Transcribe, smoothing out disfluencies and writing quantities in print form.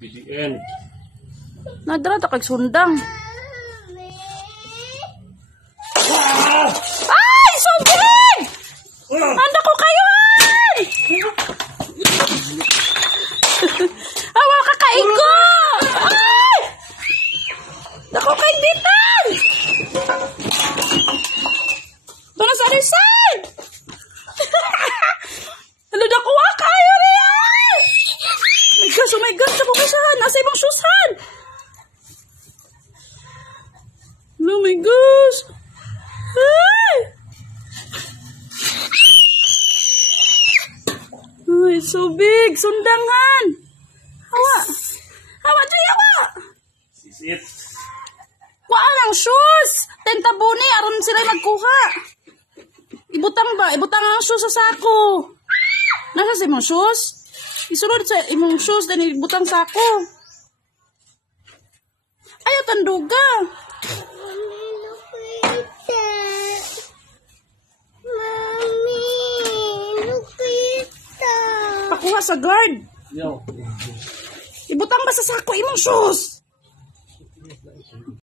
BDN. Nadra ta kag sundang. Ay, subig! Anda ko kayo han! Awa ka kaigo! Ay! Dako kay bitan! Doon sa other side! Hello, dako kayo riyan! Oh my gosh, dako kayo saan? Nasa ibang shoesan! Oh my gosh! Ay! Oh, it's so big! Sundangan! Hawa! Hawa, Dre, hawa! Sisit. Waan ang shoes! Tentabuni, aron sila magkuha. Ibutang ba? Ibutang ang shoes sa sako. Nasa sa imong shoes? Isunod sa imong shoes, dan ibutang sako. Ayaw tanduga. Pakuha sa guard. Yo. Ibutang ba sa sako imong shoes?